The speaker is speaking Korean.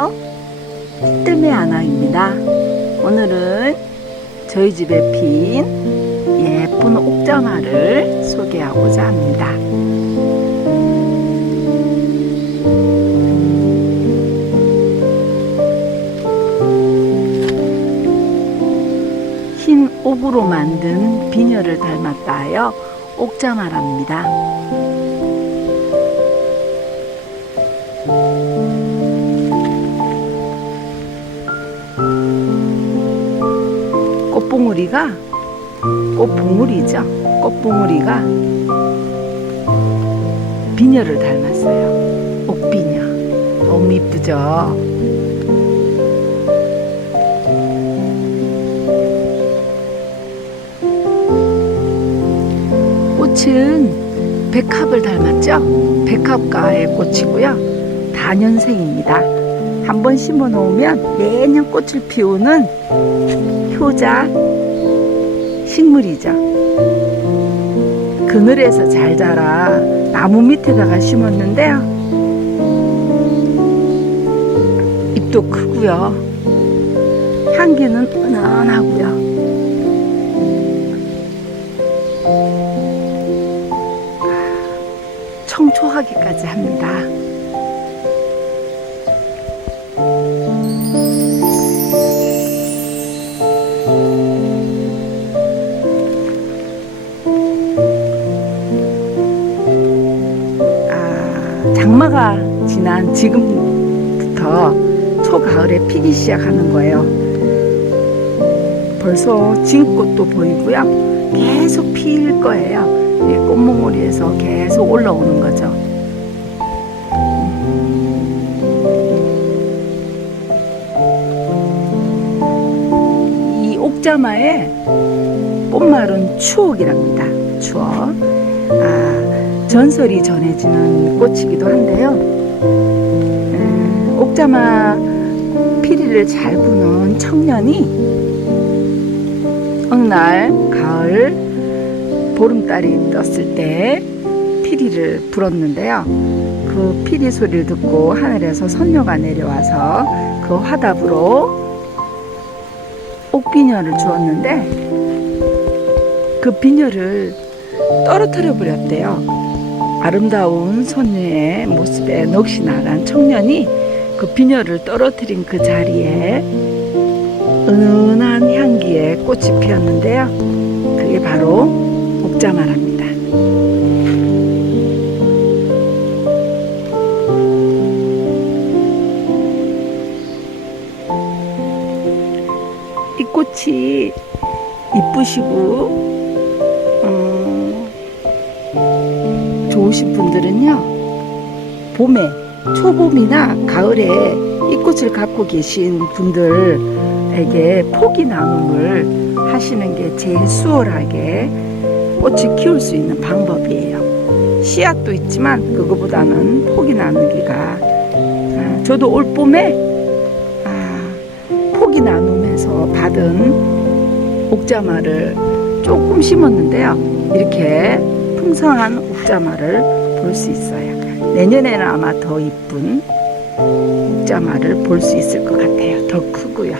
안녕하세요. 뜨미 아나입니다. 오늘은 저희 집에 핀 예쁜 옥자마를 소개하고자 합니다. 흰 옥으로 만든 비녀를 닮았다 하여 옥자마랍니다. 꽃봉우리가 꽃봉우리죠. 꽃봉우리가 비녀를 닮았어요. 옥비녀. 너무 이쁘죠? 꽃은 백합을 닮았죠? 백합과의 꽃이고요. 다년생입니다. 한 번 심어 놓으면 매년 꽃을 피우는 효자 식물이죠. 그늘에서 잘 자라 나무 밑에다가 심었는데요. 잎도 크고요. 향기는 은은하고요. 청초하기까지 합니다. 지난 지금부터 초가을에 피기 시작하는 거예요. 벌써 진꽃도 보이고요. 계속 필 거예요. 이 꽃몽우리에서 계속 올라오는 거죠. 이 옥자마의 꽃말은 추억이랍니다. 추억. 아, 전설이 전해지는 꽃이기도 한데요. 음, 옥자마 피리를 잘 부는 청년이 어느 날 가을 보름달이 떴을 때 피리를 불었는데요. 그 피리 소리를 듣고 하늘에서 선녀가 내려와서 그 화답으로 옥비녀를 주었는데 그 비녀를 떨어뜨려 버렸대요. 아름다운 선녀의 모습에 넋이 나간 청년이 그 비녀를 떨어뜨린 그 자리에 은은한 향기의 꽃이 피었는데요. 그게 바로 옥자마랍니다. 이 꽃이 이쁘시고 좋으신 분들은요 봄에 초봄이나 가을에 이 꽃을 갖고 계신 분들에게 포기 나눔을 하시는 게 제일 수월하게 꽃을 키울 수 있는 방법이에요. 씨앗도 있지만 그거보다는 포기 나누기가 아, 저도 올 봄에 아, 포기 나눔에서 받은 옥자마를 조금 심었는데요. 이렇게 풍성한 옥자마를 볼 수 있어요. 내년에는 아마 더 이쁜 옥자마를 볼 수 있을 것 같아요. 더 크고요.